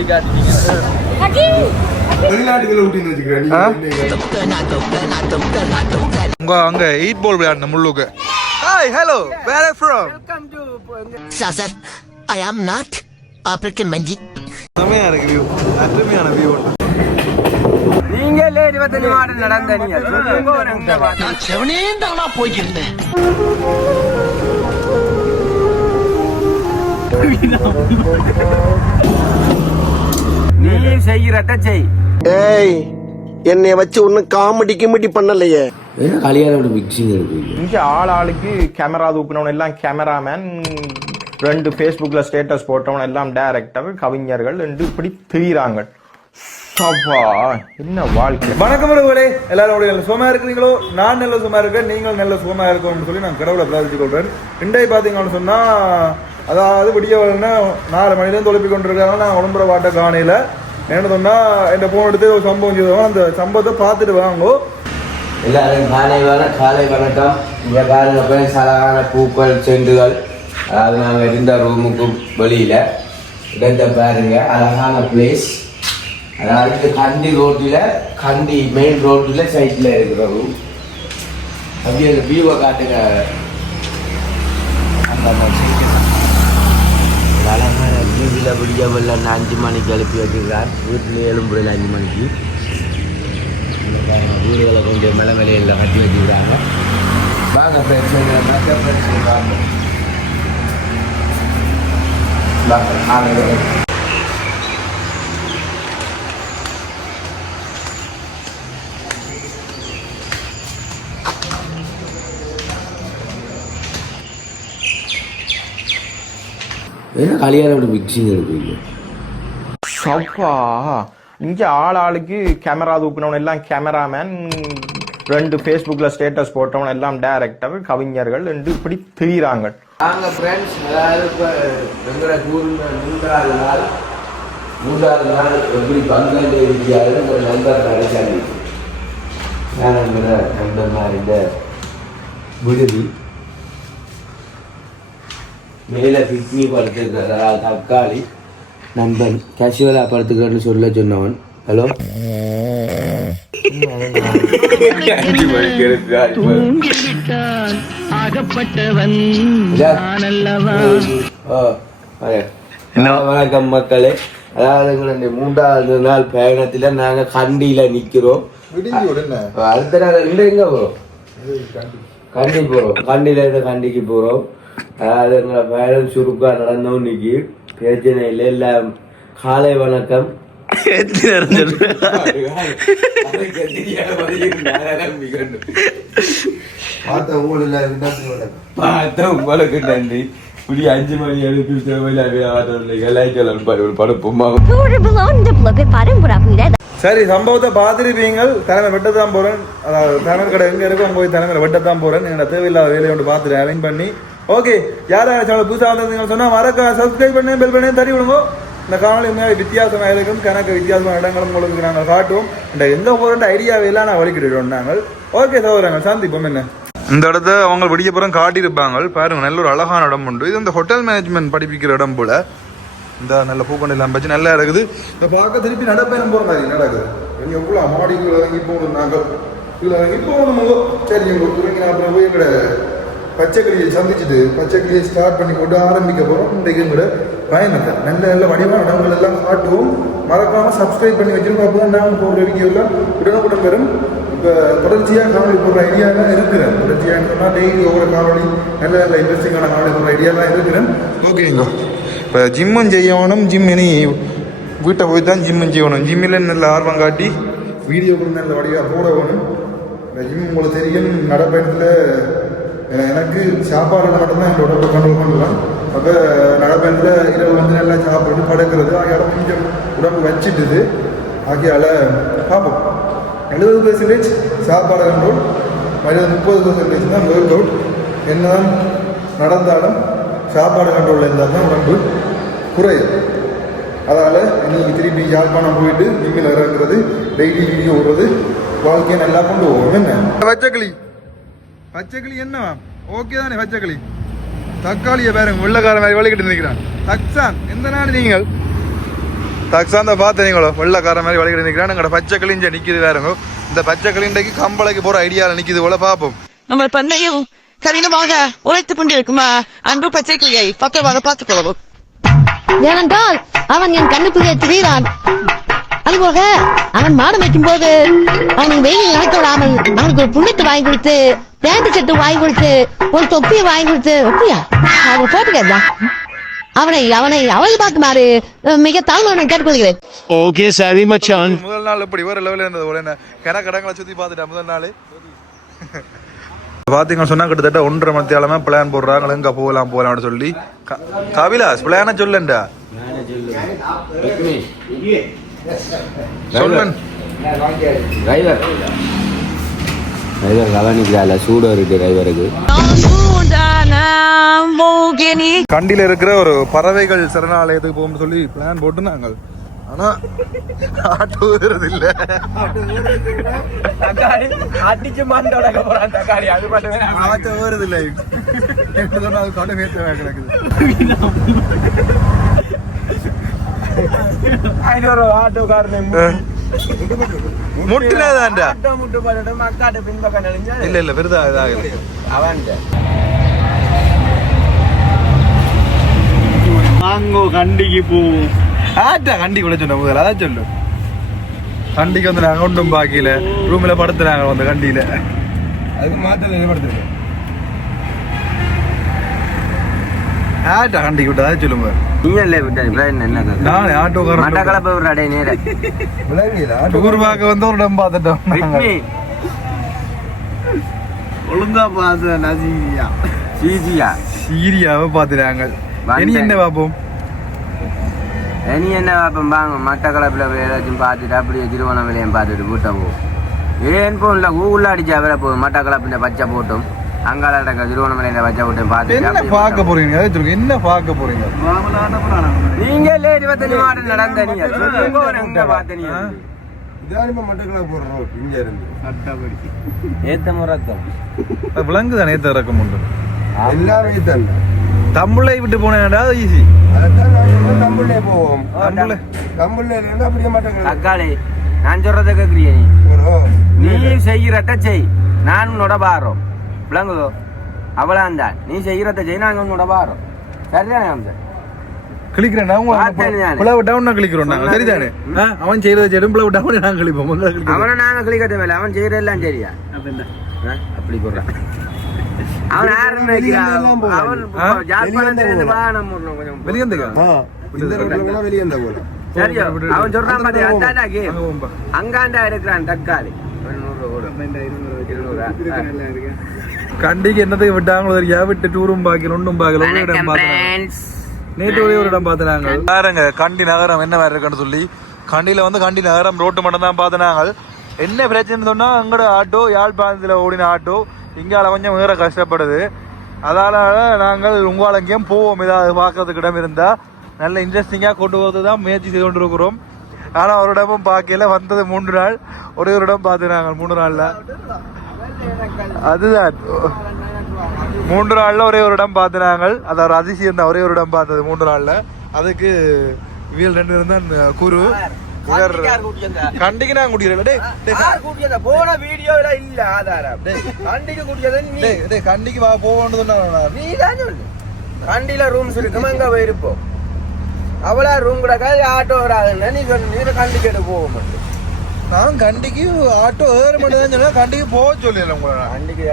ஊட்டி காட்டிட்டீங்க. உங்க அங்க 8 பால் விளையாடுன முள்ளுக்கு. Hi hello where are from? Welcome to sir I am not African மஞ்சி. செமையா இருக்கு வியூ. அருமையான வியூ. நீங்களே 25 மாடு நடந்த நீங்க நான் செவனேந்தானா போயிருந்தேன். நீ செய்யறத செய். ஏய் என்னைய வச்சு ஒன்னும் காமெடி கிமெடி பண்ணலையே. இங்கே ஆளுக்கு கேமரா தூக்கினவன் எல்லாம் கேமராமேன், 2 ஃபேஸ்புக்கில் ஸ்டேட்டஸ் போட்டவன் எல்லாம் டைரக்டர், கவிஞர்கள் என்று இப்படி தெரியுறாங்க. என்ன வாழ்க்கை. வணக்கம் உறவுகளே, எல்லாரும் நல்ல சுகமா இருக்கிறீங்களோ? நான் நல்ல சுகமா இருக்கேன், நீங்கள் நல்ல சுகமா இருக்கணும்னு சொல்லி நான் கடவுளை பிரார்த்தித்துக் கொள்றேன். இன்றைய பாத்தீங்கன்னு சொன்னா, அதாவது விடிய 4 மணிலேருந்து தொலைப்பி கொண்டிருக்காங்க. நான் உடம்புற வாட்ட காணையில என்ன சொன்னா, என் போன் எடுத்து ஒரு சம்பவம் செய்வோம். அந்த சம்பவத்தை பார்த்துட்டு வாங்கோ. எல்லாரும் காலை வணக்கம். இங்கே பாருங்க ஃப்ரெண்ட்ஸ், அழகான பூக்கள் செண்டுகள். அதாவது நாங்கள் இருந்த ரூமுக்கு வெளியில் இடத்தை பாருங்க, அழகான பிளேஸ். அதாவது கண்டி மெயின் ரோட்டில் சைட்டில் இருக்கிற ரூம். அப்படியே அந்த வியூவை காட்டுங்க. அழகான வீதியில் விடிய வெள்ள 5 மணிக்கு எழுப்பி வச்சுக்கிறார். வீட்டில் எழும்புறையில் 5 மணிக்கு வீடுகளை கொஞ்சம் மேலையில் கட்டி வச்சுக்கிறாங்க. வாங்க என்ன கல்யாணோட மிக்சிங் இருக்கு. சப்பா இங்கே ஆளுக்கு கேமரா தூக்கினவன் எல்லாம் கேமராமேன், 2 ஃபேஸ்புக்கில் ஸ்டேட்டஸ் போட்டவன் எல்லாம் டைரக்டர், கவிஞர்கள் என்று இப்படி தெரியுறாங்க. நாங்கள் ஃப்ரெண்ட்ஸ், அதாவது இப்போ எங்களை மூன்றாவது நாள் எப்படி பங்காளி இருக்காது ஒரு நண்பர் நடைச்சாண்டி. நான் நண்பர் மாதிரி இந்த விடுதி மேலே கிட்னி படுத்துக்கிற தக்காளி நண்பன் கேஷுவலாக படுத்துக்கிறன்னு சொல்ல சொன்னவன். ஹலோ வணக்கம் மக்களே. அதாவது எங்களுடைய 3வது நாள் பயணத்தில் நாங்கள் கண்டியில் நிற்கிறோம். அடுத்த நாள் எங்கே போகிறோம்? கண்டி போகிறோம். கண்டியிலேருந்து கண்டிக்கு போகிறோம். அதாவது எங்களை பயணம் சுருக்காக நடந்தோம். இன்னைக்கு பிரச்சனை இல்லை. எல்லாம் காலை வணக்கம். உங்களுக்கு நன்றி. 5 மணி எழுப்பி சரி, சம்பவத்தை பார்த்துருப்பீங்க. தலைமை வெட்டத்தான் போறேன். அதாவது தலைமை கடை எங்க இருக்கும் போய் தலைமையில வெட்டத்தான் போறேன். என்னோட தேவையில்லாத வேலையை ஒன்று பார்த்துட்டு அரேஞ்ச் பண்ணி ஓகே. யாராவது புதுசாக வந்தீங்கன்னு சொன்னா மறக்க சப்ஸ்கிரைப் பண்ணி பெல் பண்ணி தட்டி விடுங்க. இந்த காணொலி உண்மையாக வித்தியாசமாக இருக்கும். கணக்கு வித்தியாசமான இடங்களும் உங்களுக்கு நாங்கள் காட்டுவோம். இந்த எங்கே போகிற ஐடியாவெல்லாம் நான் வலிக்கிடுவோம் நாங்கள். ஓகே சகோதரங்கள், சந்திப்போம். என்ன இந்த இடத்த அவங்க விடியப்புறம் காட்டியிருப்பாங்க பாருங்க. நல்ல ஒரு அழகான இடம் உண்டு. இது இந்த ஹோட்டல் மேனேஜ்மெண்ட் படிப்பிக்கிற இடம் போல. இந்த நல்ல பூக்கொண்டு எல்லாம் வச்சு நல்லா இருக்குது. இந்த பார்க்க திருப்பி நடப்பயணம் போகிற மாதிரி நடக்குது. எங்கே எவ்வளோ மாடிக்குள்ள இறங்கி போகணும். நாங்கள் கீழே இறங்கி போகணும். சரி, எங்களுக்கு இறங்கி நான் அப்புறம் போய் எங்களோட பச்சைக்கிளியை சந்திச்சுட்டு பச்சைக்கிளியை ஸ்டார்ட் பண்ணி கொண்டு ஆரம்பிக்க போகிறோம். இன்றைக்கு எங்களோட பயணத்தை நல்ல நல்ல வடிவான இடங்கள் எல்லாம் காட்டுவோம். மறக்காமல் சப்ஸ்கிரைப் பண்ணி வச்சுருக்கோம். அப்போ தான் நாங்கள் போகிற வீடியோலாம் உடனுக்குடன் வரும். இப்போ தொடர்ச்சியாக காணொலி போடுற ஐடியாலாம் இருக்கிறேன். தொடர்ச்சியாக சொன்னால் டெய்லி ஒவ்வொரு காணொலி நல்ல நல்ல இன்ட்ரெஸ்டிங்கான காணொலி போடுற ஐடியாலாம் இருக்கிறேன். ஓகேங்க. இப்போ ஜிம்மும் செய்யணும். ஜிம் இனி வீட்டை போய் தான் ஜிம்மும் செய்யணும். ஜிம்மில் நல்ல ஆர்வம் காட்டி வீடியோ கூட நல்ல வடிவாக போட வேணும். இந்த ஜிம் உங்களுக்கு தெரியும். நடப்பயணத்தில் எனக்கு சாப்பாடு மட்டும்தான் எங்கள் உடம்பை கண்ட்ரோல் பண்ணுவேன். அப்போ நடப்பயணத்தில் இரவு நல்லா சாப்பிட்டு படுக்கிறது ஆகியால கொஞ்சம் உடம்பு வச்சுட்டுது. ஆகியால பார்ப்போம். 70% சாப்பாடு கண்ட்ரோல், 30% தான் ஒர்க் அவுட். என்னதான் நடந்தாலும் சாப்பாடு கண்ட்ரோலில் இருந்தால் தான் உடம்பு குறையும். அதனால் இன்னைக்கு திருப்பி யாழ்ப்பாணம் போயிட்டு ஜிம்மில் இறங்குறது, டெய்லி வீடியோ விடுறது, வாழ்க்கையை நல்லா கொண்டு போவோம். என்ன பச்சைக்கிளி என்ன ஓகே தானே? பச்சைக்கிளி தக்காளியை பாருங்க, வெள்ளக்கார மாதிரி வலிக்கிட்டு நிற்கிறான். தக்சான் எந்த நாடு நீங்கள்? தக்ஸாந்த பார்த்தீங்களோ வெள்ளக்கார மாதிரி வழிகிட்டு நிற்கிறான். எங்களோட பச்சை கிளிஞ்ச நிற்கிது வேறுங்க. இந்த பச்சை கிளிண்டைக்கு கம்பளைக்கு போகிற ஐடியாவில் நிற்கிது போல பார்ப்போம். நம்ம பண்ணையும் கடினமாக உழைத்துக் கொண்டிருக்குமா அன்பு பச்சைக்கிளியை பக்கமாக பார்த்துக் கொள்ளவும். ஏனென்றால் அவன் என் கண்ணுக்குள்ளே திரிகிறான். அதுபோக அவன் மாடு வைக்கும் போது அவன் வெயில் நடக்க விடாமல் அவனுக்கு ஒரு புண்ணியத்தை வாங்கி கொடுத்து, பேண்ட் செட்டு வாங்கி கொடுத்து, ஒரு தொப்பியை வாங்கி கொடுத்து, ஒப்பியா அவன் போட்டுக்கா அவளை பார்க்குமாறு மிக தாழ்மையுடன் கேட்டுக்கொள்கிறேன். ஓகே சரி மச்சான். முதல் நாள் இப்படி வேற லெவலில் இருந்தது போல. என்ன கடங்களை சுற்றி பார்த்துட்டேன் முதல் நாள். பார்த்தீங்கன்னு சொன்னா கிட்டத்தட்ட 1.5 மணித்தியாலமா பிளான் போடுறாங்க எங்க போகலாம்னு சொல்லி. கபிலாஸ் பிளான சொல்லுண்டா சொல்லுன். டிரைவர் கவனிக்கிறாள், சூடு இருக்கு டிரைவருக்கு. கண்டியில இருக்கிற ஒரு பறவைகள் சரணாலயத்துக்கு போகணும்னு சொல்லி பிளான் போட்டு நாங்கள். ஆனா ஆட்டோ வருது இல்ல. அடிச்சு மாட்டோட போறான் தக்காளி. அது மட்டுமே ஆட்டோ வருது இல்ல. ஆட்டோக்காரன் முட்டுனதாண்டா. முட்டு பண்ணிட்டு மக்காட்ட பின்பக்கம் நெளிஞ்சா இல்ல பெருதா இதாகல அவன் வாங்கோ கண்டிக்கு போவோம். ஆட்டா கண்டி கூட சொன்ன முதல்ல அதான் சொல்லு. கண்டிக்கு வந்து நாங்கள் ஒன்றும் பாக்கல, ரூம்ல படுத்துனாங்க அந்த கண்டியில. அதுக்கு மாற்ற படுத்துருக்கேன். ஆட்டா கண்டிக்கு விட்டு அதான் சொல்லுங்க. நான் ஆட்டோக்காரன் டூர் பார்க்க வந்து ஒரு இடம் பார்த்துட்டோம். ஒழுங்கா பார்த்து சீரியாவை பார்த்துட்டாங்க. இனி என்ன பார்ப்போம்? இனி என்ன பார்ப்போம் வாங்க. மட்டக்களப்பில் ஏதாச்சும் பார்த்துட்டு அப்படியே திருவண்ணாமலையும் பார்த்துட்டு கூட்ட போகும். ஏன் போன்ல கூகுளில் அடிச்சா வேற போகும். மட்டக்களப்பில் பச்சை போட்டும் அங்கால திருவண்ணாமலையில பச்சை போட்டும் பார்த்து என்ன பார்க்க போறீங்க? என்ன பார்க்க போறீங்க? நீங்க 25 மாடல் நடந்த நீங்க பார்த்தீங்க. ஏத்த முறத்தம் விலங்குதான் ஏத்த இறக்கம் உண்டு. எல்லாரும் தமிழை விட்டு போனேன்டா ஈஸி. தக்காளி நான் சொல்றத கேக்குறிய நீ செய்யறத செய், நான் உன்னோட பாரோம் விளங்குதோ. அவ்வளவுதா நீ செய்யறத செய், நாங்க உன்னோட பாரோம். சரிதானே? கிளிக்கிறேன் கிளிக்கிறோம் நாங்க. சரிதானே? அவன் செய்யறத செய்யும் பிளவு நாங்க கிளிப்போம். அவனை நாங்க கிளிக்க தேவையில்ல, அவன் செய்யறதெல்லாம் சரியா அப்படி போடுறான். அவன் யாருன்னு அவன் ஜாழ்ப்பாணத்திலிருந்து வாகனம் சரியா அவன் சொல்றான் பாத்தியா. அதாண்டாக்கி அங்காண்டா எடுக்கிறான் தக்காளி. கண்டிக்கு என்னத்துக்கு விட்டாங்களோ தெரியா. விட்டு டூரும் பாக்கல ஒன்றும் பாக்கல. ஒரு இடம் பார்த்தேன் நேற்று, ஒரே ஒரு இடம் பார்த்துனாங்க. பாருங்க கண்டி நகரம் என்ன வேற இருக்குன்னு சொல்லி. கண்டியில வந்து கண்டி நகரம் ரோட்டு மட்டும் தான் பார்த்துனாங்க. என்ன பிரச்சனை சொன்னா எங்களோட ஆட்டோ யாழ்ப்பாணத்தில் ஓடின ஆட்டோ இங்கால கொஞ்சம் வேற கஷ்டப்படுது. அதால நாங்கள் உங்களாங்கேயும் போவோம். ஏதாவது பார்க்கறதுக்கு இடம் இருந்தா நல்ல இன்ட்ரெஸ்டிங்கா கொண்டு போகிறது தான் முயற்சி செய்து கொண்டு இருக்கிறோம். ஆனா ஒரு இடமும் பார்க்கல. வந்தது 3 நாள், ஒரே ஒரு இடம் பார்த்து நாங்கள் 3 நாள்ல. அதுதான் 3 நாள்ல ஒரே ஒரு இடம் பார்த்து நாங்கள். அது ஒரு அதிசயம் தான், ஒரே ஒரு இடம் பார்த்தது 3 நாள்ல. அதுக்கு வீல் 2 இருந்தான் குரு கண்டிக்கு நான் குடிக்கிறேன். போன வீடியோல இல்ல ஆதாரம். கண்டிக்கு குடிச்சது கண்டிக்கு போகணும். நீ தான் சொல்லு. கண்டியில ரூம்ஸ் இருக்கு, அங்க போயிருப்போம். அவளா ரூம் கூட ஆட்டோ வராதுன்னு நீ சொன்ன. கண்டிக்கிட்டு போக மாட்டேன். நான் கண்டிக்கு ஆட்டோ ஏறு மட்டும் தான் சொன்னேன். கண்டிக்கு போக சொல்லல உங்களை. கண்டிக்கு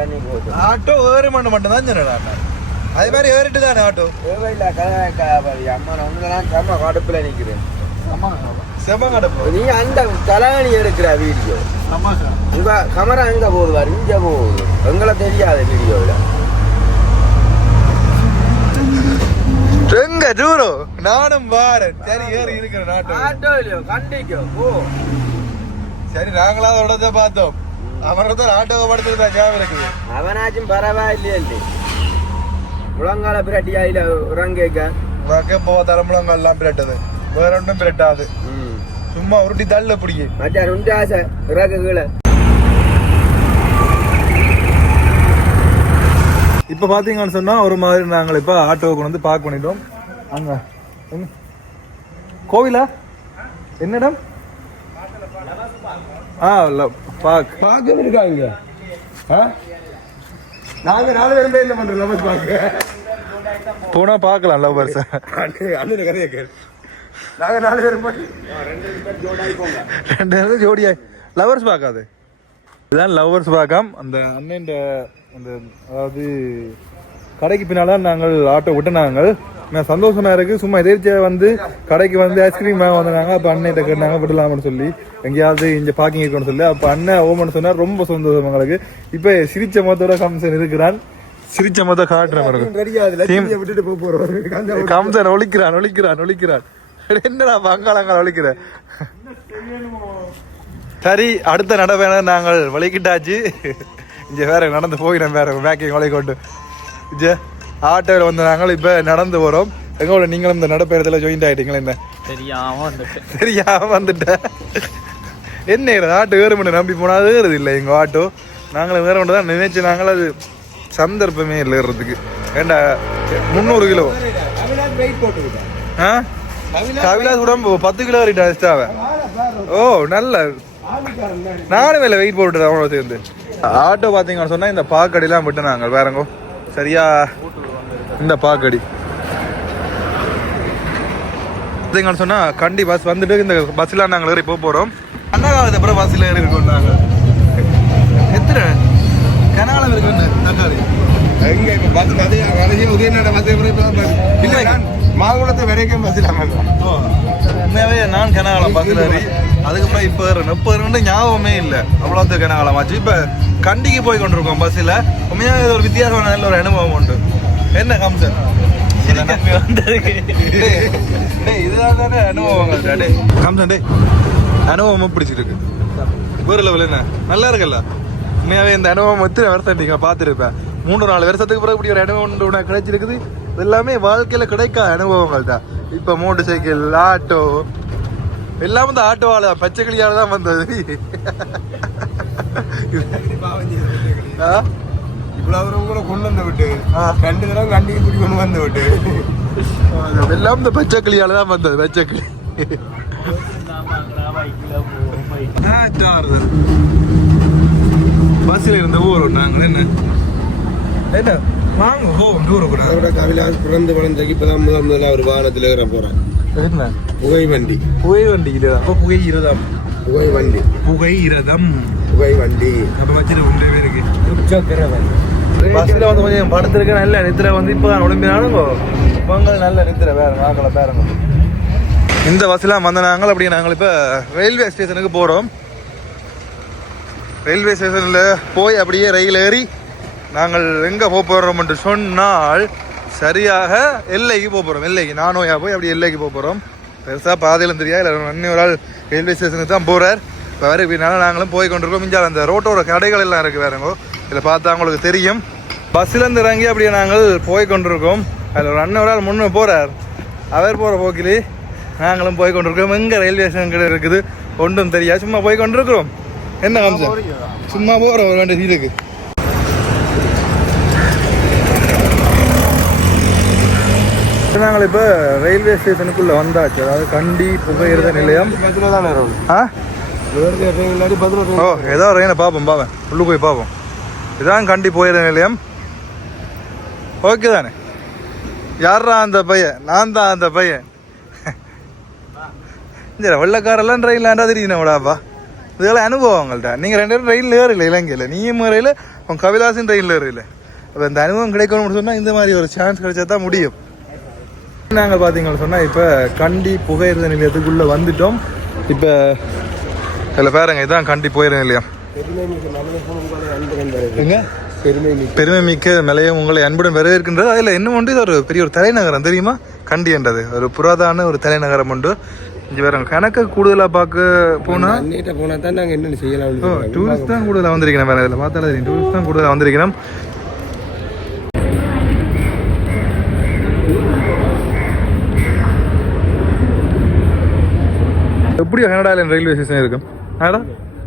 ஆட்டோ ஏறு மட்டும் தான் சொன்னேன். அதே மாதிரி ஏறிட்டு தானே ஆட்டோ அம்மா ஒண்ணுதான் செம்ம கடுப்புல நிக்கிறேன். செம்ம கடுப்பு. நீ அந்த தலாணி எடுக்கிற வீடியோ உங்க கமரா எங்க போகுது? இங்க போகுது. எங்களை தெரியாது வீடியோல. எங்க ஜூரோ நானும் வாரேன். சரி ஏறி இருக்கிறேன் ஆட்டோ இல்லையோ கண்டிக்கோ போ. சரி நாங்களாவது உடனே பார்த்தோம். அவனதான் ஆட்டோவை படுத்துருந்தா ஞாபகம் இருக்குது. அவனாச்சும் பரவாயில்லையே. முழங்கால பிரட்டியா இல்ல உறங்க போவ தர முழங்கால் எல்லாம் பிரட்டது. வேற ஒன்றும் பிரட்டாது. சும்மா உருட்டி தள்ள பிடிக்கும். மச்சான் உண்டு ஆசை இறக்குகளை. இப்ப பாத்தீங்கன்னு சொன்னா ஒரு மாதிரி நாங்கள் இப்ப ஆட்டோவுக்கு வந்து பார்க் பண்ணிட்டோம். அங்க கோவிலா என்னிடம் பார்க்க இருக்காங்க நாங்க 4 பேரும் பேர் என்ன பண்றோம் லவர்ஸ் பார்க்க போனா பார்க்கலாம் லவ்வர்ஸ் அண்ணன் கதையை கேள் நாங்க 4 பேரும் போய் 2 பேரும் ஜோடியா லவ்வர்ஸ் பார்க்காது இதுதான் லவ்வர்ஸ் பார்க்காம அந்த அண்ணன் அந்த அதாவது கடைக்கு பின்னால நாங்கள் ஆட்டோ விட்டுனாங்க நான் சந்தோஷமா இருக்கு சும்மா எதிர்ச்சியாக வந்து கடைக்கு வந்து ஐஸ்கிரீம் வாங்க வந்தாங்க அப்போ அண்ணன் கேட்டாங்க விடலாம்னு சொல்லி எங்கேயாவது இங்கே பார்க்கிங் இருக்குன்னு சொல்லி அப்போ அண்ணன் ஓமன்னு சொன்னார் ரொம்ப சந்தோஷம் எங்களுக்கு இப்போ சிரிச்ச மொத்தோட கம்சன் இருக்கிறான் சிரிச்ச மொத்தம் காட்டுறேன் விட்டுட்டு போறோம் கம்சன் ஒழிக்கிறான் என்னடா பங்காளங்கள் ஒழிக்கிற சரி அடுத்த நடவேன நாங்கள் வலிக்கிட்டாச்சு இங்கே வேற நடந்து போயிடும் வேற பேக்கிங் வலை கொண்டு இங்கே ஆட்டோவில் வந்து நாங்கள் இப்போ நடந்து போகிறோம் எங்களோட நீங்களும் இந்த நடப்பயணத்தில் ஜாயின் ஆகிட்டீங்களா என்ன தெரியாம வந்துட்டேன் என்ன ஆட்டோ வேறு மட்டும் நம்பி போனால் ஏறுது இல்லை எங்கள் ஆட்டோ நாங்களும் வேற ஒன்று தான் நினைச்சு நாங்கள் அது சந்தர்ப்பமே இல்லை ஏறுறதுக்கு ஏண்டா 300 கிலோ கவிலாஸ் உடம்பு 10 கிலோ வரைட்டா எக்ஸ்ட்ராவை ஓ நல்ல நானும் வேலை வெயிட் போட்டுட்டேன் அவனோட சேர்ந்து ஆட்டோ பார்த்தீங்கன்னு சொன்னால் இந்த பாக்கடிலாம் விட்டு நாங்கள் வேறங்கோ சரியா இந்த பாக்கடி பார்த்தீங்கன்னு சொன்னால் கண்டி பஸ் வந்துட்டு இந்த பஸ்ஸில் நாங்கள் ஏறி போகிறோம் அண்ணா காலத்து அப்புறம் பஸ்ஸில் ஏறி இருக்கோம் நாங்கள் எத்தனை கனாலம் இருக்குன்னு தக்காளி எங்க இப்போ பஸ் கதையை உதயநாட பஸ் இல்லை மாங்குளத்தை வரைக்கும் பஸ் இல்லாமல் உண்மையாகவே நான் கனகாலம் பஸ்ஸில் ஏறி அதுக்கப்புறம் இப்போ ஏறணும் ஞாபகமே இல்லை அவ்வளோத்து கனகாலம் ஆச்சு இப்போ கண்டிக்கு போய் கொண்டிருக்கோம் பஸ்ஸில் உண்மையாக இது ஒரு வித்தியாசமான நல்ல ஒரு அனுபவம் உண்டு என்ன கம்சன் இதுதான் தானே அனுபவங்கள் டே கம்சன் டே அனுபவமும் பிடிச்சிருக்கு ஒரு லெவல் என்ன நல்லா இருக்குல்ல உண்மையாகவே இந்த அனுபவம் எத்தனை வருஷம் நீங்கள் பார்த்துருப்பேன் 3-4 வருஷத்துக்கு பிறகு இப்படி ஒரு அனுபவம் உனக்கு கிடைச்சிருக்குது இது எல்லாமே வாழ்க்கையில் கிடைக்காத அனுபவங்கள் தான் இப்போ மோட்டர் சைக்கிள் ஆட்டோ எல்லாம் வந்து ஆட்டோவால பச்சை கிளியால தான் வந்தது இவ்வளவு கூட கொண்டு வந்து விட்டு 2 தடவை கண்டிக்கு கூட்டி கொண்டு வந்து விட்டு எல்லாம் இந்த பச்சை கிளியால தான் வந்தது பச்சை கிளி பஸ்ஸில் இருந்த ஊர் நாங்கள் என்ன வாங்க போவோம் டூர் கூட கவிலாஸ் பிறந்து வளர்ந்தக்கு இப்பதான் முதல்ல ஒரு வாகனத்தில் ஏற போறேன் என்ன புகை வண்டி இல்லையா அப்போ புகை இரதம் அப்போ வச்சுட்டு கொண்டே இருக்கு பஸ்ஸில் வந்து கொஞ்சம் படுத்துருக்க நல்ல நித்திரை வந்து இப்போ தான் ஒளிம்பினாலும் பொங்கல் நல்ல நித்திரை வேற நாங்கள பேரங்க இந்த பஸ்ஸெலாம் வந்த நாங்கள் அப்படி நாங்கள் இப்போ ரயில்வே ஸ்டேஷனுக்கு போகிறோம் ரயில்வே ஸ்டேஷனில் போய் அப்படியே ரயில் ஏறி நாங்கள் எங்கே போகிறோம் என்று சொன்னால் சரியாக எல்லைக்கு போகிறோம் எல்லைக்கு நானோயா போய் அப்படி எல்லைக்கு போகிறோம் பெருசாக பாதையிலும் தெரியா இல்லை அன்னி ஒரு ஆள் ரயில்வே ஸ்டேஷனுக்கு தான் போகிறார் இப்போ வேறு இப்படினால நாங்களும் போய் கொண்டிருக்கோம் இஞ்சால் அந்த ரோட்டோட கடைகள் எல்லாம் இருக்குது வேறுங்கோ இதில் பார்த்தா உங்களுக்கு தெரியும் பஸ்ஸிலேருந்து இறங்கி அப்படியே நாங்கள் போய் கொண்டிருக்கோம் அதில் ஒரு அண்ணன் ஒரு ஆள் முன்னே போகிறார் அவர் போகிற போக்கிலே நாங்களும் போய் கொண்டிருக்கோம் எங்கே ரயில்வே ஸ்டேஷன் கிட்ட இருக்குது ஒன்றும் தெரியா சும்மா போய் கொண்டிருக்கிறோம் என்ன அம்சம் சும்மா போகிறோம் ஒரு வேண்டிய இதுக்கு நாங்கள் இப்போ ரயில்வே ஸ்டேஷனுக்குள்ளே வந்தாச்சு அதாவது கண்டி புகையிரத நிலையம் ஓ ஏதோ ரயிலை பார்ப்போம் உள்ளே போய் பார்ப்போம் இதான் கண்டி புகையிரத நிலையம் ஓகே தானே யாரா அந்த பையன் நான் தான் அந்த பையன் சரி வெள்ளக்காரெல்லாம் ட்ரெயின்லாண்டா தெரியுதுனாப்பா இதெல்லாம் அனுபவங்கள்ட்ட நீங்கள் 2 பேரும் ரயிலில் ஏறல இலங்கையில் நீயும் ரயில் உன் கவிலாசும் ரயிலில் ஏறல அப்போ இந்த அனுபவம் கிடைக்கணும்னு சொன்னால் இந்த மாதிரி ஒரு சான்ஸ் கிடைச்சா தான் முடியும் நாங்கள் பார்த்தீங்கன்னு சொன்னால் இப்போ கண்டி புகையிரத நிலையத்துக்குள்ளே வந்துட்டோம் இப்போ இதில் பாருங்க இதுதான் கண்டி புகையிரத நிலையம் பெருமை மிக்க நிலையம் உங்களை அன்புடன் வரவேற்கின்றது அதில் இன்னும் ஒன்று இது ஒரு பெரிய ஒரு தலைநகரம் தெரியுமா கண்டி என்றது ஒரு புராதான ஒரு தலைநகரம் உண்டு இங்கே வேற கணக்கு கூடுதலாக பார்க்க போனால் தான் நாங்கள் என்னென்ன செய்யலாம் டூரிஸ்ட் தான் கூடுதலாக வந்திருக்கிறேன் வேறு இதில் பார்த்தாலும் தெரியும் டூரிஸ்ட் தான் கூடுதலாக வந்திருக்கிறோம் எப்படி கனடாவில் ரயில்வே ஸ்டேஷன் இருக்கும் ஆடா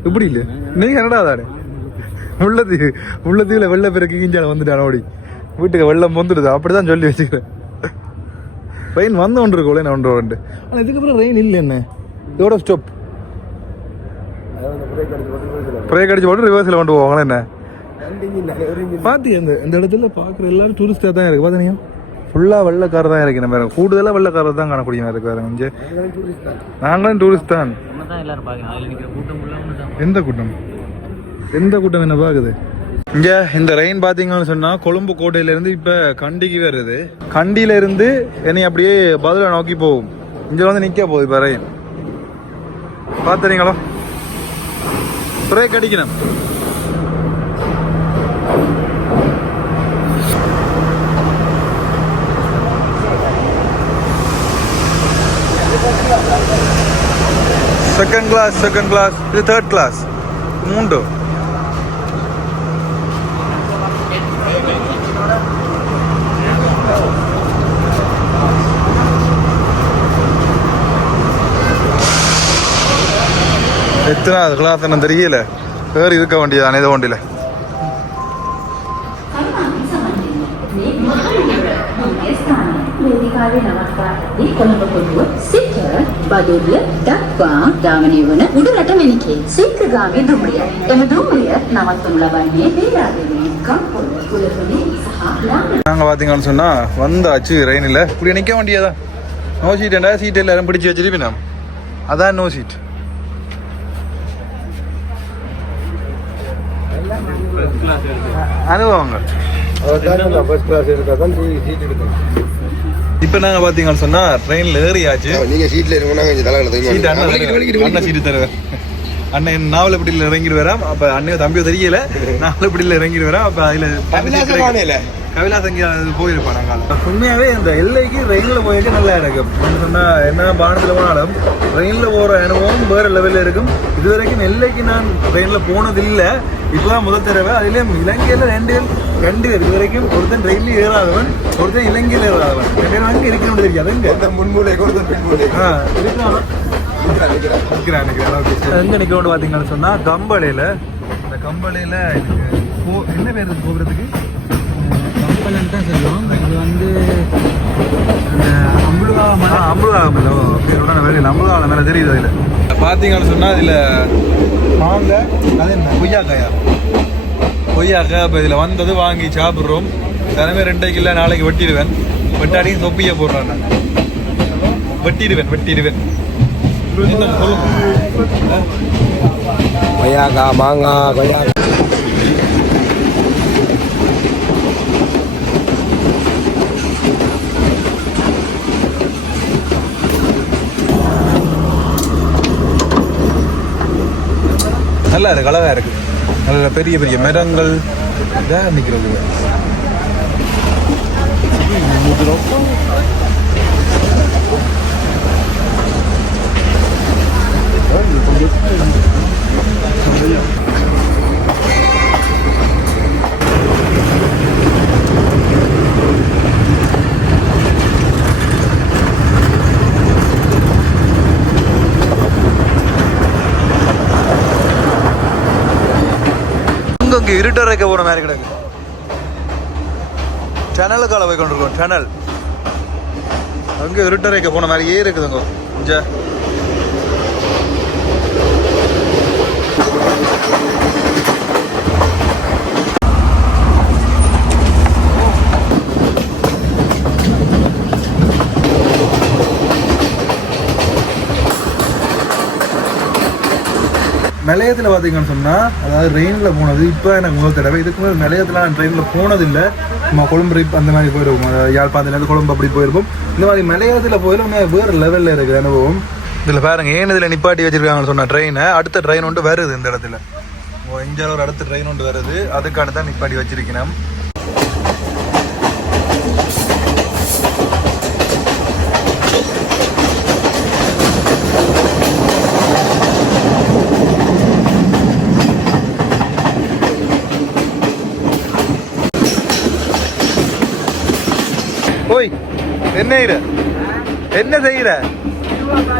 இப்படி இல்லை நீ கனடா தானே உள்ளத்தீவில் வெள்ளை பிறகு கிஞ்சால வந்துட்டான் ஓடி வீட்டுக்கு வெள்ளம் வந்துடுது அப்படிதான் சொல்லி வச்சுக்கிறேன் ட்ரெயின் வந்து கொண்டு இருக்கோம் என்ன ஒன்று ஆனால் இதுக்கப்புறம் ரயில் இல்லை என்ன இதோட ஸ்டாப் பிரேக் அடிச்சு போட்டு ரிவர்ஸில் கொண்டு போவாங்களா என்ன பார்த்து இந்த இடத்துல பார்க்குற எல்லாரும் டூரிஸ்டாக தான் இருக்குது பார்த்தீங்க ஃபுல்லாக வெள்ளக்கார தான் இருக்கு நம்ம கூடுதலாக வெள்ளக்கார தான் காணக்கூடிய இருக்கு வேறு இங்கே நாங்களும் டூரிஸ்ட் தான் எந்த கூட்டம் என்ன பார்க்குது இங்கே இந்த ரெயின் பார்த்தீங்கன்னு சொன்னால் கொழும்பு கோட்டையிலேருந்து இப்போ கண்டிக்கு வருது கண்டியிலேருந்து என்னை அப்படியே பதிலை நோக்கி போகும் இங்கே வந்து நிற்க போகுது இப்போ ரெயின் பார்த்துறீங்களோ பிரேக் அடிக்கணும் செகண்ட் கிளாஸ் இது தேர்ட் கிளாஸ் 3 எத்தனாவது கிளாஸ் என்ன தெரியல வேறு இருக்க வேண்டியதானே இது வண்டியில் වේදිකාවේ නවත්වාදී කොළඹ පොදුව සිට බදුල්ල දක්වා ගාමනය වන උඩු රටමැණිකේ ශීඝ්‍රගාමී දුම්රිය. එම දුම්රිය නවත්වනු ලබන්නේ වේලාදෙණිය කම්පොල කුලපුණි සහ ලාංග. நாங்கள் பார்த்தீங்கன்னு சொன்னால் வந்தாச்சு ரெயினில் இப்படி நிற்க வேண்டியதா நோ சீட் சீட் எல்லாரும் பிடிச்சி வச்சிருப்பீங்க அதான் நோ சீட் அனுபவங்கள் இப்ப நாங்க பாத்தீங்கன்னு சொன்னா ட்ரெயின்ல ஏறியாச்சு நீங்க சீட்ல அண்ணன் சீட்டு தருவேன் அண்ணன் நாவலப்பட்டியில இறங்கிடுவேன் அப்ப அண்ணன் தம்பியோ தெரியல நாவலப்பட்டியில இறங்கிடுவேன் அப்ப அதுல கவிலாசங்கி போயிருப்பான் நாங்கள் உண்மையாவே இந்த எல்லைக்கு ரெயின்ல போயிருக்க நல்லா இருக்கும் சொன்னா என்ன பானத்துல போனாலும் ட்ரெயின்ல போற அனுபவம் வேற லெவல்ல இருக்கும் இதுவரைக்கும் எல்லைக்கு நான் ட்ரெயின்ல போனதில்லை இப்பதான் முதல் தடவை அதுலயும் இலங்கையில ரெண்டு பேர் இதுவரைக்கும் ஒருத்தன் ரயில்ல ஏறாதவன் ஒருத்தன் இலங்கையில ஏறாதவன் 2 பேரும் அங்க இருக்கணும்னு தெரியாது எங்க முன்மூலை எங்க நிக்கணும்னு பாத்தீங்கன்னு சொன்னா கம்பளையில இந்த கம்பளையில என்ன பேர் போகிறதுக்கு கம்பளைன்னு தான் சொல்லுவோம் இது வந்து அம்புழுகாமலோ பேரோட வேலையில் அம்புழுகாமல மேலே தெரியுது அதில் பார்த்தீங்கன்னு சொன்னால் அதில் மாங்க அது என்ன கொய்யாக்காய் இப்போ இதில் வந்தது வாங்கி சாப்பிட்றோம் தினமே 2 கிலோ நாளைக்கு வெட்டிடுவேன் வெட்டாடியும் தொப்பியை போடுறேன் நான் வெட்டிடுவேன் கொய்யாக்கா மாங்காய் கொய்யா நல்லா இருக்கு அழகா இருக்கு நல்ல பெரிய பெரிய மரங்கள் இதான் நிற்கிறது இங்கே இருட்டறைக்க போன மாதிரி கிடக்கு டனலுக்கால போய் கொண்டிருக்கோம் டனல் அங்கே இருட்டறைக்க போன மாதிரியே இருக்குதுங்க கொஞ்சம் நிலையத்தில் பார்த்தீங்கன்னு சொன்னால் அதாவது ட்ரெயினில் போனது இப்போ எனக்கு முதல் தடவை இதுக்கு மேலே நிலையத்தில் நான் ட்ரெயினில் போனதில்லை நம்ம கொழும்பு அந்த மாதிரி போயிருப்போம் யாழ்ப்பாணத்துலேருந்து கொழும்பு அப்படி போயிருப்போம் இந்த மாதிரி நிலையத்தில் போயிடும் வேறு லெவலில் இருக்குது அனுபவம் இதில் பாருங்க ஏன் இதில் நிப்பாட்டி வச்சிருக்காங்கன்னு சொன்ன ட்ரெயினை அடுத்த ட்ரெயின் ஒன்று வருது இந்த இடத்துல இங்கே ஒரு அடுத்த ட்ரெயின் ஒன்று வருது அதுக்கான தான் நிப்பாட்டி வச்சிருக்கணும் ஓய் என்ன செய்யற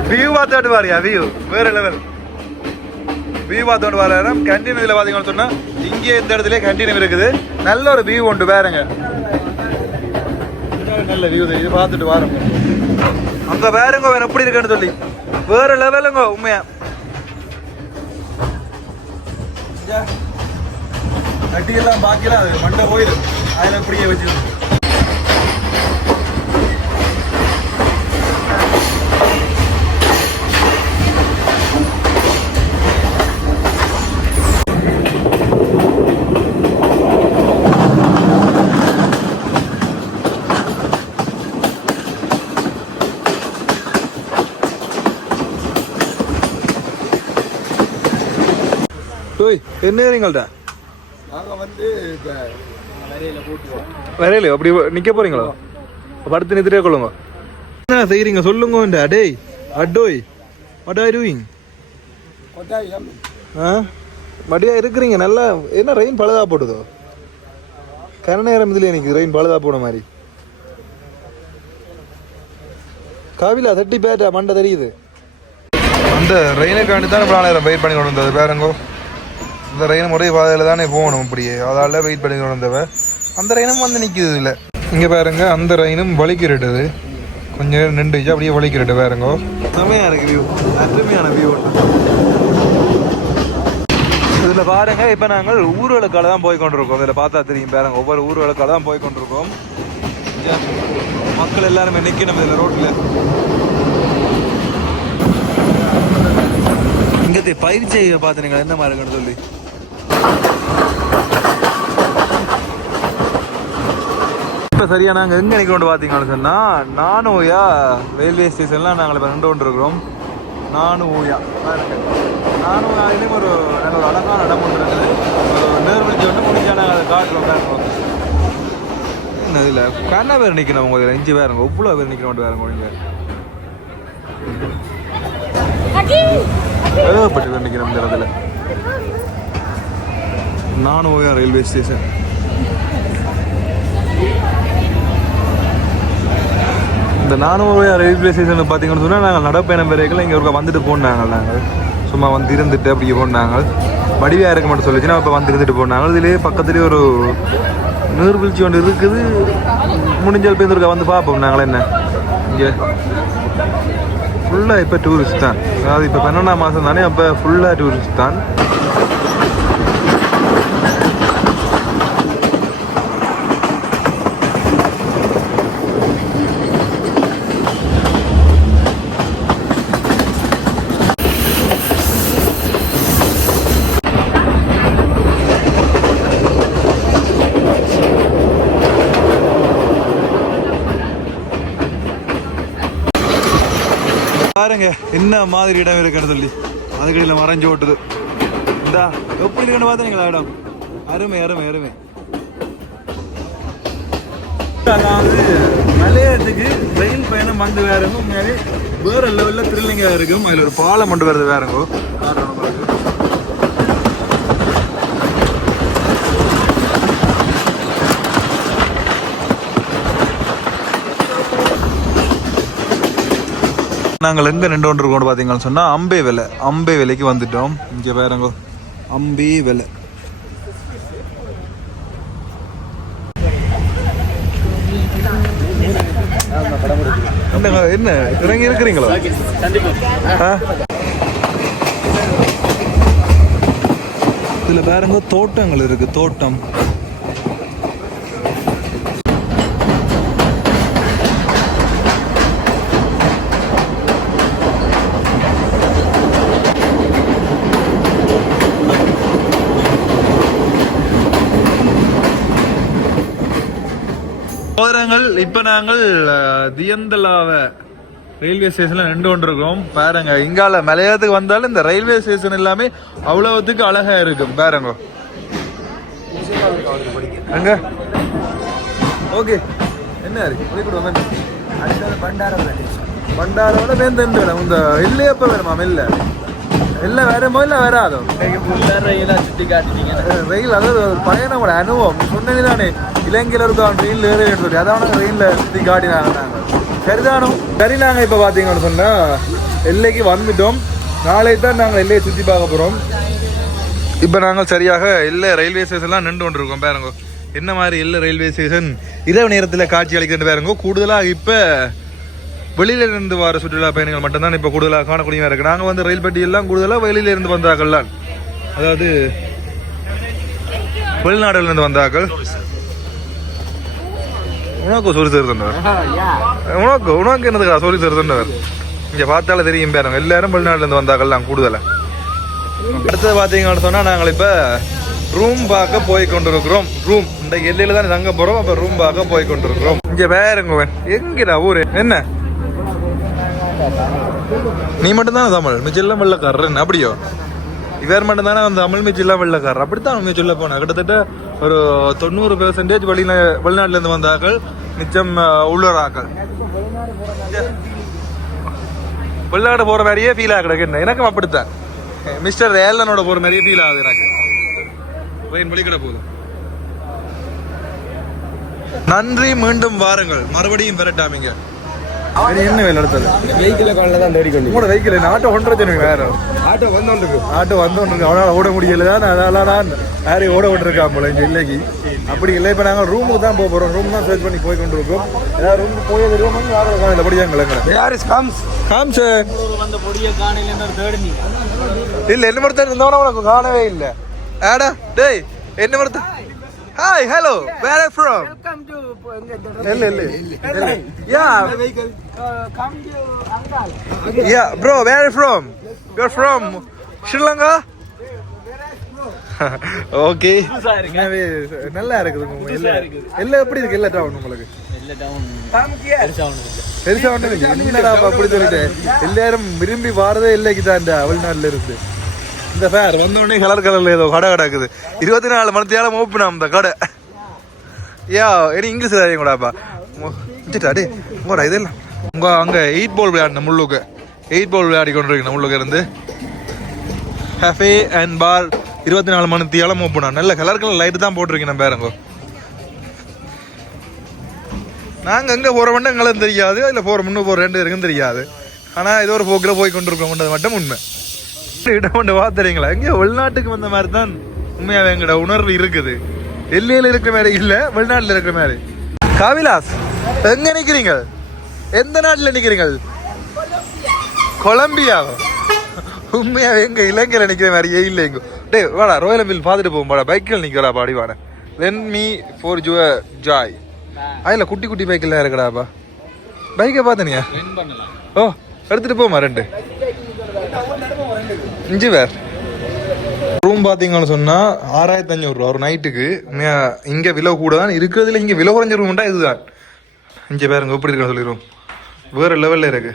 வியூ பார்த்துட்டு வாரியா வியூ வேற லெவல் வியூ பார்த்துட்டு வர கேன்டீன் இதில் பார்த்தீங்கன்னு சொன்னா இங்கே இந்த இடத்துல கேன்டீன் இருக்குது நல்ல ஒரு வியூ உண்டு வேறங்க நல்ல வியூ இது பார்த்துட்டு வாருங்க அங்க வேறங்க வேற எப்படி இருக்குன்னு சொல்லி வேற லெவலுங்க உண்மையா. கட்டியெல்லாம் பாக்கலாம் அது மண்டை போயிடும். அதில் அப்படியே வச்சு என்ன ஏறீங்கள்டா? வரையில அப்படி நிக்க போறீங்களா? படுத்து நிறுத்திட்டே கொள்ளுங்க. என்ன செய்யறீங்க சொல்லுங்க. டேய் அடோய் வாட் ஆர் டூயிங்? மடியா இருக்கிறீங்க நல்லா. என்ன ரெயின் பழுதா போடுதோ? கர நேரம் இதுல எனக்கு ரெயின் பழுதா போன மாதிரி. காவிலா தட்டி பேட்டா மண்டை தெரியுது. அந்த ரெயினுக்காண்டி தான் இவ்வளோ நேரம் வெயிட் பண்ணி கொண்டு வந்தது பேருங்கோ. இந்த ரெயினும் ஒரே பாதையில் தானே போகணும். அப்படியே அதால வெயிட் பண்ணி கொண்டு வந்தவ அந்த ரெயினும் வந்து நிற்குது இல்லை. இங்கே பாருங்க அந்த ரெயினும் வலிக்கிறட்டுது. கொஞ்சம் நேரம் நின்றுச்சு அப்படியே வலிக்கிறட்டு பாருங்கோ. செம்மையாக இருக்கு வியூ. அருமையான வியூ ஒன்று. இதில் பாருங்க இப்போ நாங்கள் ஊர்வலக்கால தான் போய் கொண்டிருக்கோம். இதில் பார்த்தா தெரியும் பாருங்க ஒவ்வொரு ஊர்வலக்கால தான் போய் கொண்டிருக்கோம். மக்கள் எல்லாருமே நிற்கணும் இதில் ரோட்டில். இங்கே பயிற்சி பார்த்துனீங்களா என்ன மாதிரி இருக்குன்னு சொல்லி. இப்போ சரியா நாங்கள் எங்கே நிற்க பார்த்தீங்கன்னு சொன்னால் நானூயா ரயில்வே ஸ்டேஷன்லாம் நாங்கள் இப்போ நின்று கொண்டு இருக்கிறோம். நானூயா நானூயாலையும் ஒரு நல்ல ஒரு அழகான இடம் ஒன்று இருக்குது. நேர்வழிச்சு வந்து முடிஞ்சா நாங்கள் அதை காட்டுறோம். என்ன இதில் கண்ணா பேர் நிற்கணும். உங்க இதில் 5 பேருங்க இவ்வளோ பேர் நிற்கணும் வேறுங்க. நீங்கள் ஏகப்பட்டு பேர் நிற்கிறோம் இந்த இடத்துல. நானூயா ரயில்வே ஸ்டேஷன். இந்த நானூயா ரயில்வே ஸ்டேஷன் பார்த்தீங்கன்னு சொன்னால் நாங்கள் நடப்பயணம் வரைக்கும் இங்கே ஒரு வந்துட்டு போனாங்க. நாங்கள் சும்மா வந்து இருந்துட்டு அப்படி போனாங்க. வடிவாக இருக்க மட்டும் சொல்லிச்சுன்னா இப்போ வந்து இருந்துட்டு போனாங்க. இதுலேயே பக்கத்துலேயே ஒரு நீர்வீழ்ச்சி ஒன்று இருக்குது. முடிஞ்சால் பேருக்கா வந்து பார்ப்போம் நாங்கள். என்ன இங்கே ஃபுல்லாக இப்போ டூரிஸ்ட் தான். அதாவது இப்போ 12ஆம் மாதம் தானே, அப்போ ஃபுல்லாக டூரிஸ்ட் தான். பாருங்க என்ன மாதிரி இடம் இருக்குன்னு சொல்லி. அதுக்கடியில் மறைஞ்சு ஓட்டுது. இந்தா எப்படி இருக்குன்னு பார்த்தீங்களா இடம்? அருமை அருமை அருமை. அதாவது மலையத்துக்கு ரயில் பயணம் வந்து வேறங்க உண்மையாவே வேற லெவலில் த்ரில்லிங்காக இருக்கும். அதில் ஒரு பாலம் கொண்டு வருது வேறங்கோ. நாங்கள் எங்கே நின்று கொண்டு இருக்கோம் பார்த்தீங்கன்னு சொன்னால் அம்பே விலைக்கு வந்துட்டோம். இங்கே பாருங்கோ அம்பே விலை. என்ன இறங்கி இருக்கிறீங்களோ? இதுல பாருங்க தோட்டங்கள் இருக்கு. தோட்டம் இப்ப நாங்கள் தியந்தலாவ ரயில்வே ஸ்டேஷன்ல நின்று கொண்டிருக்கோம். பாருங்க இங்கால மலையாளத்துக்கு வந்தாலும் இந்த ரயில்வே ஸ்டேஷன் எல்லாமே அவ்வளவுத்துக்கு அழகா இருக்கும். பாருங்க அங்க ஓகே என்ன பண்டாரோட வேந்த இந்த இல்லையப்ப வேணுமா மெல்ல எல்லாம் வேறமோ இல்ல வராதோ சுட்டி காட்டிட்டீங்க. ரயில் அதாவது பயணோட அனுபவம் சொன்னதுதானே. இலங்கையில இருக்கோம் ரயில் ஏற சொல்லி அதான் ரயில்ல சுத்தி காட்டினாங்க. நாங்கள் சரிதானோ சரி. நாங்கள் இப்ப பாத்தீங்கன்னு சொன்னா எல்லைக்கு வந்துட்டோம். நாளை தான் நாங்கள் எல்லையை சுத்தி பார்க்க போறோம். இப்ப நாங்கள் சரியாக எல்லை ரயில்வே ஸ்டேஷன்லாம் நின்று கொண்டிருக்கோம். பாருங்க என்ன மாதிரி எல்லை ரயில்வே ஸ்டேஷன் இரவு நேரத்துல காட்சி அளிக்கிற பாருங்க. கூடுதலா இப்ப வெளியில இருந்து வர சுற்றுலா பயணிகள் மட்டும்தான் இப்போ கூடுதலாக காணக்கூடியவா இருக்கு. நாங்கள் வந்து ரயில் பெட்டி எல்லாம் கூடுதலாக வெளியில இருந்து வந்தாக்கள்லாம், அதாவது வெளிநாடுல இருந்து வந்தாக்கள். உனக்கு சொல்லி தருந்தவர் உனக்கு என்னதுக்கா சொல்லி தருந்தவர்? இங்க பார்த்தாலே தெரியும் பாருங்க, எல்லாரும் வெளிநாட்டுல இருந்து வந்தாக்கள்லாம் கூடுதலா. அடுத்தது பாத்தீங்கன்னு சொன்னா நாங்கள் இப்ப ரூம் பார்க்க போய் கொண்டிருக்கிறோம். ரூம் இந்த எல்லையில தான் தங்க போறோம். அப்ப ரூம் பார்க்க போய் கொண்டிருக்கிறோம். இங்க வேறங்க எங்கடா ஊரு என்ன? நீ மட்டும் தானே தமிழ், மிச்செல்லாம் வெள்ளக்காரர் அப்படியோ? இவர் மட்டும் தானே அந்த தமிழ், மிச்செல்லாம் வெள்ளக்காரர் அப்படித்தான் உண்மையை சொல்ல போனா. கிட்டத்தட்ட ஒரு 90% வெளிநாட்டுல இருந்து வந்தாக்கள், மிச்சம் உள்ளூராக்கள். வெளிநாடு போற மாதிரியே ஃபீல் ஆகுது. என்ன எனக்கும் அப்படித்தான், மிஸ்டர் ஏலனோட போற மாதிரியே ஃபீல் ஆகுது எனக்கு. வெளிக்கட போதும். நன்றி, மீண்டும் வாருங்கள், மறுபடியும் பெறட்டாமீங்க. என்ன வேலை எடுத்தது? வெஹிக்கிள் காலில் தான் தேடிக்கொண்டு கூட வெஹிக்கிள் ஆட்டோ ஒன்று வேற ஆட்டோ வந்தோன்னு அவனால் ஓட முடியல தான். அதனால தான் யாரையும் ஓட விட்டுருக்கான் போல இங்கே இல்லைக்கு. அப்படி இல்லை, இப்போ நாங்கள் ரூமுக்கு தான் போக போகிறோம். ரூம் தான் சர்ச் பண்ணி போய் கொண்டிருக்கோம். ஏதாவது ரூமுக்கு போய் ரூம் வந்து யாரும் காணல படியாங்களே. யார் காம்ஸ் இல்லை என்ன மறுத்தாரு இருந்தவனா உனக்கு காணவே இல்லை. ஆடா டேய் என்ன மறுத்த? Hi hello where are from? Welcome to இல்ல யா bro where are from? You are from Sri Lanka? Okay, நல்லா இருக்குது. எல்லாம் எப்படி இருக்கு? எல்லா டவுன் உங்களுக்கு பெருசா ஒண்ணு என்னடா அப்படி சொல்லிட்டு எல்லாரும் விரும்பி வாரதே இல்லைக்கு தான் வெளிநாட்டுல இருந்து. இந்த பேர் வந்தோடனே கலர்ல ஏதோ கடை கிடக்குது. 24 மணித்தியாலம் ஓப்பன் அந்த கடை. யா எனக்கு இங்கிலீஷ் தெரியும் கூடாப்பா. டே உங்களோட இதெல்லாம் உங்க அங்க 8 பால் விளையாடின முள்ளுக்கு 8 பால் விளையாடி கொண்டு இருக்கணும். முள்ளுக்கு இருந்து கஃபே அண்ட் பார் 24 மணித்தியாலம் ஓப்பனா. நல்ல கலர் லைட் தான் போட்டிருக்கேன் நம்ம பேருங்க. நாங்கள் எங்கே போகிறோம்னு எங்களுக்கு தெரியாது, இல்லை போகிற முன்னே போகிற 2 பேருக்கும் தெரியாது. ஆனால் ஏதோ ஒரு போக்கில் போய் கொண்டிருக்கோம்ன்றது மட்டும் உண்மை. இடம் ஒன்று பார்த்துறீங்களா? எங்கேயோ வெளிநாட்டுக்கு வந்த மாதிரி தான் உண்மையாக எங்களோட உணர்வு இருக்குது. எல்லையில் இருக்கிற மாதிரி இல்லை, வெளிநாட்டில் இருக்கிற மாதிரி. காவிலாஸ் எங்கே நிற்கிறீங்க? எந்த நாட்டில் நிற்கிறீங்க? கொலம்பியா? உண்மையாக எங்க இலங்கையில் நிற்கிற மாதிரியே இல்லை. எங்க டே வாடா ராயல் என்ஃபீல்ட் பார்த்துட்டு போகும் பாடா. பைக்கில் நிற்கிறா பாடி வாட. Len me for Joy. அதில் குட்டி குட்டி பைக்கில் இருக்கடாப்பா. பைக்கை பார்த்தனியா? ஓ எடுத்துட்டு போமா 2 5 பேர். ரூம் பார்த்தீங்கன்னு சொன்னால் 6500 ரூபா ஒரு நைட்டுக்கு. இங்கே விலை கூட தான் இருக்கிறதுல. இங்கே விலை குறைஞ்ச ரூம்டா இதுதான். 5 பேருங்க எப்படி இருக்குன்னு சொல்லிடுவோம். வேறு லெவலில் இருக்கு.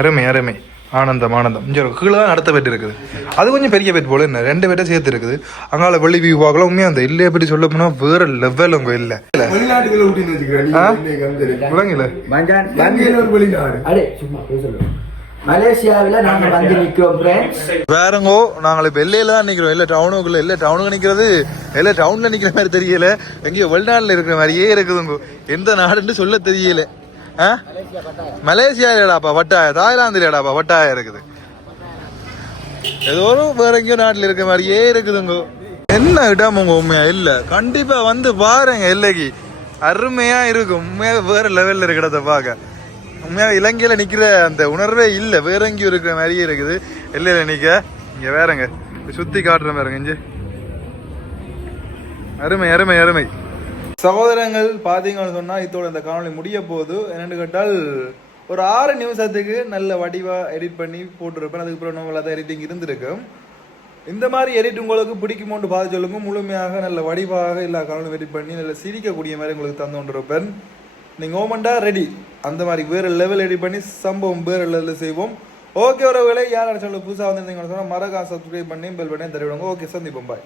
அருமை அருமை, ஆனந்தம் ஆனந்தம். இங்கே கீழே தான் அடுத்த பெட் இருக்குது. அது கொஞ்சம் பெரிய பெட் போல. என்ன 2 பெட்டை சேர்த்து இருக்குது. அங்கால வெள்ளி வியூ பார்க்கலாம். உண்மையாக அந்த இல்லையை பற்றி சொல்ல போனால் வேறு லெவல் உங்க இல்லை. மலேசியாவில் நாங்கள் வந்து நிற்கிறோம். வேறங்கோ நாங்கள் இப்போ எல்லையில தான் நிற்கிறோம். இல்லை டவுனுக்குள்ள இல்லை. டவுனுக்கு நிற்கிறது இல்லை, டவுனில் நிற்கிற மாதிரி தெரியல. எங்கேயோ வெளிநாட்டில் இருக்கிற மாதிரியே இருக்குதுங்கோ. எந்த நாடுன்னு சொல்ல தெரியல. மலேசியா இல்லடாப்பா வட்டாயா, தாய்லாந்து இல்லடாப்பா வட்டாயா இருக்குது. ஏதோ ஒரு வேற எங்கேயோ நாட்டில் இருக்கிற மாதிரியே இருக்குதுங்கோ. என்ன இடம் உங்க உண்மையா இல்லை? கண்டிப்பா வந்து பாருங்க. எல்லைக்கு அருமையா இருக்கும். உண்மையாக வேற லெவல்ல இருக்கிறத பார்க்க. உண்மையாக இலங்கையில நிக்கிற அந்த உணர்வே இல்லை. வேற எங்கேயும் இருக்கிற மாதிரியே இருக்குது எல்லையில நிக்க. இங்க வேறங்க சுத்தி காட்டுற மாதிரிங்க. இங்க அருமை அருமை அருமை. சகோதரங்கள் பார்த்தீங்கன்னு சொன்னால் இதோட இந்த காணொலி முடிய போகுது. என்னென்னு கேட்டால் ஒரு 6 நிமிஷத்துக்கு நல்ல வடிவாக எடிட் பண்ணி போட்டுருப்பேன். அதுக்கப்புறம் நம்மளாக தான் எடிட்டிங் இருந்திருக்கும். இந்த மாதிரி எடிட் உங்களுக்கு பிடிக்குமோன்னு பார்த்து சொல்லுங்க. முழுமையாக நல்ல வடிவாக எல்லா காணொலியும் எடிட் பண்ணி நல்ல சிரிக்கக்கூடிய மாதிரி உங்களுக்கு தந்து கொண்டிருப்பேன். நீங்கள் ஓமெண்டா ரெடி. அந்த மாதிரி வேறு லெவல் எடிட் பண்ணி சம்பவம் வேறு லெவலில் செய்வோம். ஓகே, ஒரு வேலை யார் சேனல் புதுசாக வந்து சொன்னால் மறக்காம சப்ஸ்கிரைப் பண்ணி பெல் பண்ணி தருவிடுங்க. ஓகே, சந்திப்போம். பாய்.